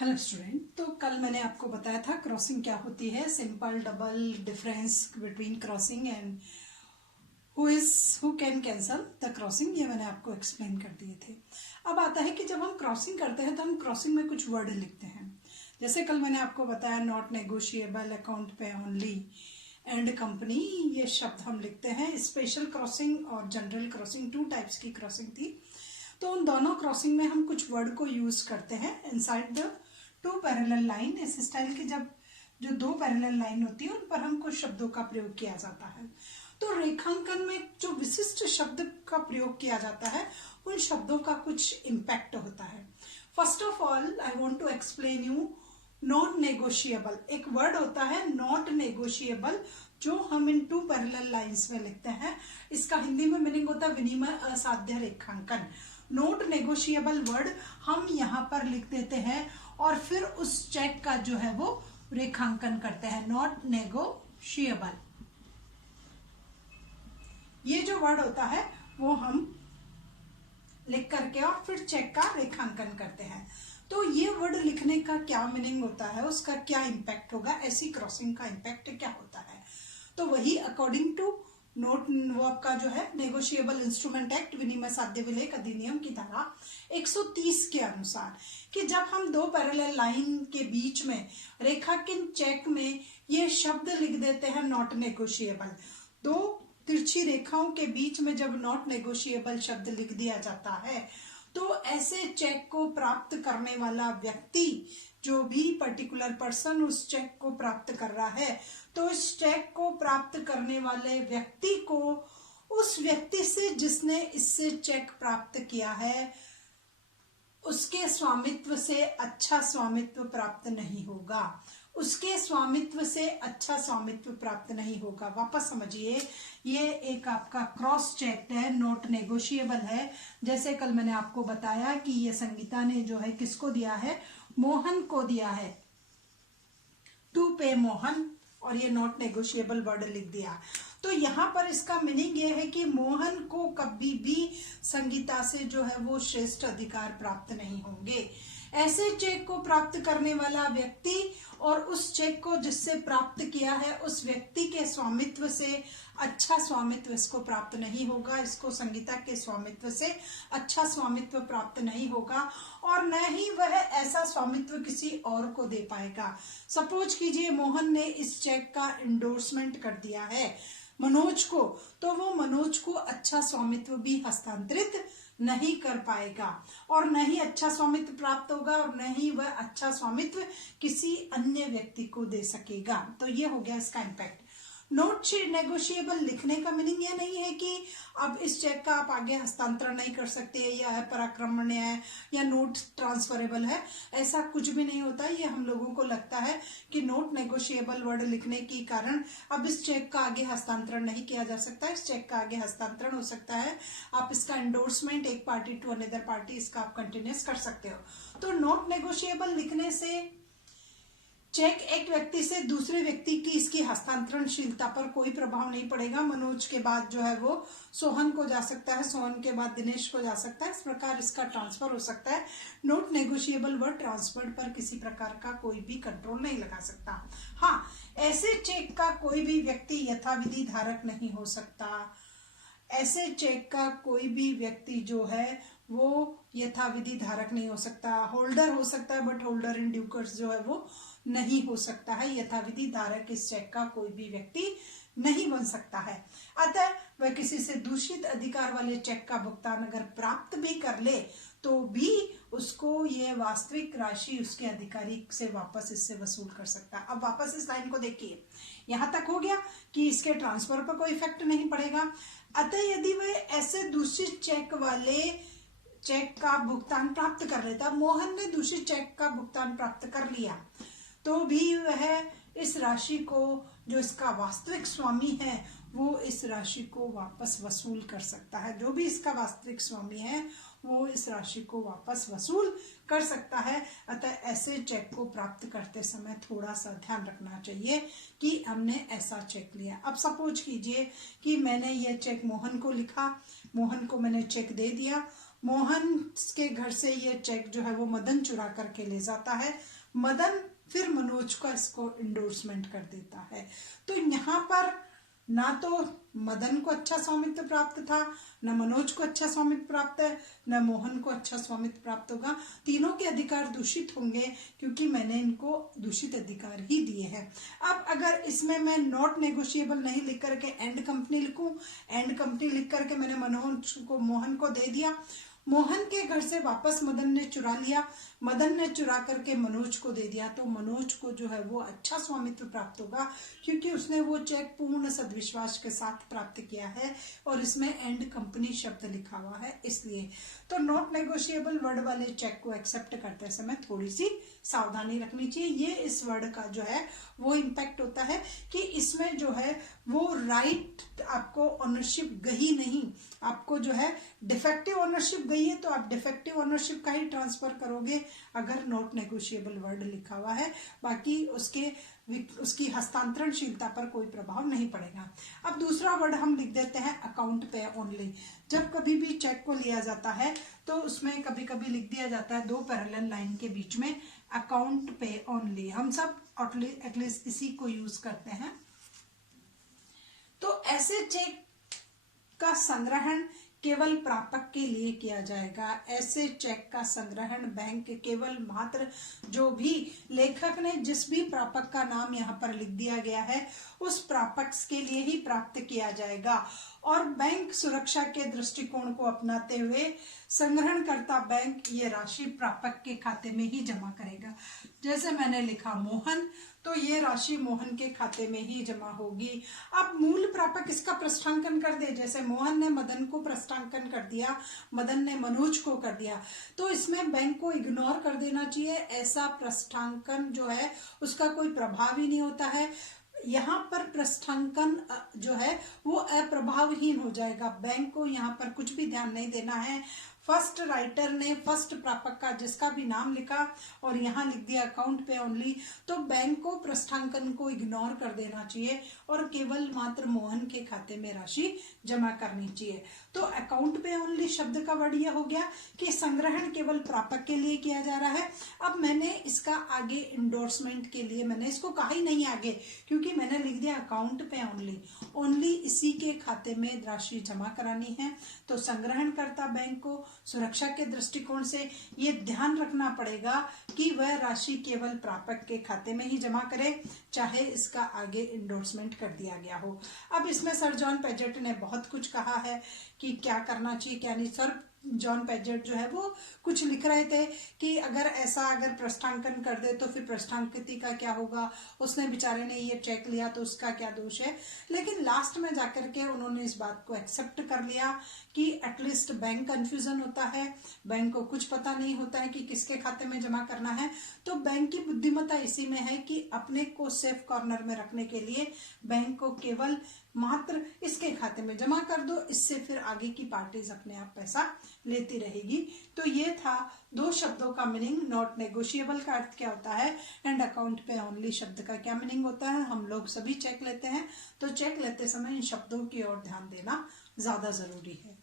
Hello student. तो कल मैंने आपको बताया था क्रॉसिंग क्या होती है, simple, double, difference between crossing and who can cancel the crossing. ये मैंने आपको एक्सप्लेन कर दिए थे। अब आता है कि जब हम क्रॉसिंग करते हैं तो हम क्रॉसिंग में कुछ वर्ड लिखते हैं। जैसे कल मैंने आपको बताया नॉट नेगोशिएबल, अकाउंट पे ओनली, एंड कंपनी, ये शब्द हम लिखते हैं। स्पेशल क्रॉसिंग और जनरल क्रॉसिंग, 2 टाइप्स की क्रॉसिंग थी। तो उन दोनों क्रॉसिंग में हम कुछ वर्ड को यूज करते हैं इनसाइड द 2 पैरेलल लाइन। इस स्टाइल की जब जो 2 पैरेलल लाइन होती है उन पर हम कुछ शब्दों का प्रयोग किया जाता है। तो रेखांकन में जो विशिष्ट शब्द का प्रयोग किया जाता है उन शब्दों का कुछ इम्पैक्ट होता है। First of all I want to explain you not negotiable. एक वर्ड होता है नॉट नेगोशिएबल जो हम इन 2 पैरेलल लाइंस में लिखते हैं। इसका हिंदी में मीनिंग होता है विनिमय असाध्य रेखांकन। नॉट नेगोशिएबल वर्ड हम यहाँ पर लिख देते हैं और फिर उस चेक का जो है वो रेखांकन करते हैं। नॉट नेगोशिएबल ये जो वर्ड होता है वो हम लिख करके और फिर चेक का रेखांकन करते हैं। तो ये वर्ड लिखने का क्या मीनिंग होता है, उसका क्या इम्पैक्ट होगा, ऐसी क्रॉसिंग का इम्पैक्ट क्या होता है। तो वही अकॉर्डिंग टू नोट वो आपका जो है नेगोशिएबल इंस्ट्रूमेंट एक्ट, विनिमय साध्य विलेख अधिनियम की धारा 130 के अनुसार कि जब हम 2 पैरेलल लाइन के बीच में रेखांकन चेक में ये शब्द लिख देते हैं नॉट नेगोशिएबल, 2 तिरछी रेखाओं के बीच में जब नॉट नेगोशिएबल शब्द लिख दिया जाता है तो ऐसे चेक को प्राप्त करने वाला व्यक्ति, जो भी पर्टिकुलर पर्सन उस चेक को प्राप्त कर रहा है, तो इस चेक को प्राप्त करने वाले व्यक्ति को उस व्यक्ति से जिसने इससे चेक प्राप्त किया है उसके स्वामित्व से अच्छा स्वामित्व प्राप्त नहीं होगा। उसके स्वामित्व से अच्छा स्वामित्व प्राप्त नहीं होगा। वापस समझिए, ये एक आपका क्रॉस चेक है, नॉट नेगोशिएबल है। जैसे कल मैंने आपको बताया कि ये संगीता ने जो है किसको दिया है, मोहन को दिया है, टू पे मोहन, और ये नॉट नेगोशिएबल वर्ड लिख दिया। तो यहाँ पर इसका मीनिंग ये है कि मोहन को कभी भी संगीता से जो है वो श्रेष्ठ अधिकार प्राप्त नहीं होंगे। ऐसे चेक को प्राप्त करने वाला व्यक्ति और उस चेक को जिससे प्राप्त किया है उस व्यक्ति के स्वामित्व से अच्छा स्वामित्व इसको प्राप्त नहीं होगा। इसको संगीता के स्वामित्व से अच्छा स्वामित्व प्राप्त नहीं होगा और न ही वह ऐसा स्वामित्व किसी और को दे पाएगा। सपोज कीजिए मोहन ने इस चेक का इंडोर्समेंट कर दिया है मनोज को, तो वो मनोज को अच्छा स्वामित्व भी हस्तांतरित नहीं कर पाएगा और न ही अच्छा स्वामित्व प्राप्त होगा और न ही वह अच्छा स्वामित्व किसी अन्य व्यक्ति को दे सकेगा। तो ये हो गया इसका इम्पैक्ट। नोट नेगोशिएबल लिखने का मीनिंग ये नहीं है कि अब इस चेक का आप आगे हस्तांतरण नहीं कर सकते, या पराक्रमण्य है या नोट ट्रांसफरेबल है, ऐसा कुछ भी नहीं होता। ये हम लोगों को लगता है कि नोट नेगोशिएबल वर्ड लिखने के कारण अब इस चेक का आगे हस्तांतरण नहीं किया जा सकता। इस चेक का आगे हस्तांतरण हो सकता है, आप इसका एंडोर्समेंट एक पार्टी टू अनदर पार्टी इसका आप कंटिन्यूस कर सकते हो। तो नोट नेगोशिएबल लिखने से चेक एक व्यक्ति से दूसरे व्यक्ति की इसकी हस्तांतरणशीलता पर कोई प्रभाव नहीं पड़ेगा। मनोज के बाद जो है वो सोहन को जा सकता है, सोहन के बाद दिनेश को जा सकता है, इस प्रकार इसका ट्रांसफर हो सकता है। नोट नेगोशिएबल वर्ड ट्रांसफर पर किसी प्रकार का कोई भी कंट्रोल नहीं लगा सकता। हाँ, ऐसे चेक का कोई भी व्यक्ति यथाविधि धारक नहीं हो सकता। ऐसे चेक का कोई भी व्यक्ति जो है वो यथाविधि धारक नहीं हो सकता। होल्डर हो सकता है but holder in due course जो है वो नहीं हो सकता है। यथाविधि धारक इस चेक का कोई भी व्यक्ति नहीं बन सकता है। अतः वह किसी से दूषित अधिकार वाले चेक का भुगतान अगर प्राप्त भी कर ले तो भी उसको ये वास्तविक राशि उसके अधिकारी से वापस इससे वसूल कर सकता है। अब वापस इस लाइन को देखिए, यहाँ तक हो गया कि इसके ट्रांसफर पर कोई इफेक्ट नहीं पड़ेगा। अतः यदि वह ऐसे दूषित चेक वाले चेक का भुगतान प्राप्त कर लेता, मोहन ने दूषित चेक का भुगतान प्राप्त कर लिया, तो भी वह इस राशि को, जो इसका वास्तविक स्वामी है, वो इस राशि को वापस वसूल कर सकता है। जो भी इसका वास्तविक स्वामी है वो इस राशि को वापस वसूल कर सकता है। अतः ऐसे चेक को प्राप्त करते समय थोड़ा सा ध्यान रखना चाहिए कि हमने ऐसा चेक लिया। अब सपोज कीजिए कि मैंने ये चेक मोहन को लिखा, मोहन को मैंने चेक दे दिया, मोहन के घर से ये चेक जो है वो मदन चुरा करके ले जाता है। मदन फिर मनोज को इसको इंडोर्समेंट कर देता है। तो यहाँ पर ना तो मदन को अच्छा स्वामित्व प्राप्त था, न मनोज को अच्छा स्वामित्व प्राप्त है, न मोहन को अच्छा स्वामित्व प्राप्त होगा। तीनों के अधिकार दूषित होंगे क्योंकि मैंने इनको दूषित अधिकार ही दिए हैं। अब अगर इसमें मैं नॉट नेगोशिएबल नहीं लिख करके एंड कंपनी लिखूं, एंड कंपनी लिख करके मैंने मनोज को मोहन को दे दिया, मोहन के घर से वापस मदन ने चुरा लिया, मदन ने चुरा करके मनोज को दे दिया, तो मनोज को जो है वो अच्छा स्वामित्व प्राप्त होगा क्योंकि उसने वो चेक पूर्ण सद्विश्वास के साथ प्राप्त किया है और इसमें एंड कंपनी शब्द लिखा हुआ है इसलिए। तो नॉट नेगोशिएबल वर्ड वाले चेक को एक्सेप्ट करते समय थोड़ी सी सावधानी रखनी चाहिए। ये इस वर्ड का जो है वो इम्पैक्ट होता है कि इसमें जो है वो राइट आपको ओनरशिप गई नहीं, आपको जो है डिफेक्टिव ओनरशिप गई है तो आप डिफेक्टिव ओनरशिप का ही ट्रांसफर करोगे अगर नॉट नेगोशिएबल वर्ड लिखा हुआ है, बाकी उसकी हस्तांतरणशीलता पर कोई प्रभाव नहीं पड़ेगा। अब दूसरा वर्ड हम लिख देते हैं अकाउंट पे ओनली। जब कभी भी चेक को लिया जाता है तो उसमें कभी कभी लिख दिया जाता है 2 पैरेलल लाइन के बीच में अकाउंट पे ओनली। हम सब एटलीस्ट इसी को यूज करते हैं। तो ऐसे चेक का संग्रहण केवल प्रापक के लिए किया जाएगा। ऐसे चेक का संग्रहण बैंक केवल मात्र जो भी लेखक ने जिस भी प्रापक का नाम यहाँ पर लिख दिया गया है उस प्रापक के लिए ही प्राप्त किया जाएगा और बैंक सुरक्षा के दृष्टिकोण को अपनाते हुए संग्रहणकर्ता बैंक ये राशि प्रापक के खाते में ही जमा करेगा। जैसे मैंने लिखा मोहन, तो ये राशि मोहन के खाते में ही जमा होगी। अब मूल प्रापक इसका प्रस्थांकन कर दे, जैसे मोहन ने मदन को प्रस्थांकन कर दिया, मदन ने मनोज को कर दिया, तो इसमें बैंक को इग्नोर कर देना चाहिए। ऐसा प्रस्थांकन जो है उसका कोई प्रभाव ही नहीं होता है। यहाँ पर प्रस्थांकन जो है वो अप्रभावहीन हो जाएगा। बैंक को यहाँ पर कुछ भी ध्यान नहीं देना है। फर्स्ट राइटर ने फर्स्ट प्रापक का जिसका भी नाम लिखा और यहाँ लिख दिया अकाउंट पे ओनली, तो बैंक को प्रस्थांकन को इग्नोर कर देना चाहिए और केवल मात्र मोहन के खाते में राशि जमा करनी चाहिए। तो अकाउंट पे ओनली शब्द का वर्ड यह हो गया कि संग्रहण केवल प्रापक के लिए किया जा रहा है। अब मैंने इसका आगे इंडोर्समेंट के लिए मैंने इसको कहा ही नहीं आगे, क्योंकि मैंने लिख दिया अकाउंट पे ओनली इसी के खाते में राशि जमा करानी है। तो संग्रहणकर्ता बैंक को सुरक्षा के दृष्टिकोण से ये ध्यान रखना पड़ेगा कि वह राशि केवल प्रापक के खाते में ही जमा करे, चाहे इसका आगे इंडोर्समेंट कर दिया गया हो। अब इसमें सर जॉन पेजेट ने बहुत कुछ कहा है कि क्या करना चाहिए क्या नहीं। सर जॉन पेजेट जो है वो कुछ लिख रहे थे कि अगर प्रस्थांकन कर दे तो फिर प्रस्थांकित का क्या होगा, उसने बेचारे ने ये चेक लिया तो उसका क्या दोष है। लेकिन लास्ट में जाकर के उन्होंने इस बात को एक्सेप्ट कर लिया कि एटलीस्ट बैंक कंफ्यूजन होता है, बैंक को कुछ पता नहीं होता है कि किसके खाते में जमा करना है। तो बैंक की बुद्धिमत्ता इसी में है कि अपने को सेफ कॉर्नर में रखने के लिए बैंक को केवल मात्र इसके खाते में जमा कर दो, इससे फिर आगे की पार्टीज अपने आप पैसा लेती रहेगी। तो ये था 2 शब्दों का मीनिंग। नॉट नेगोशिएबल का अर्थ क्या होता है एंड अकाउंट पे ओनली शब्द का क्या मीनिंग होता है। हम लोग सभी चेक लेते हैं, तो चेक लेते समय इन शब्दों की ओर ध्यान देना ज्यादा जरूरी है।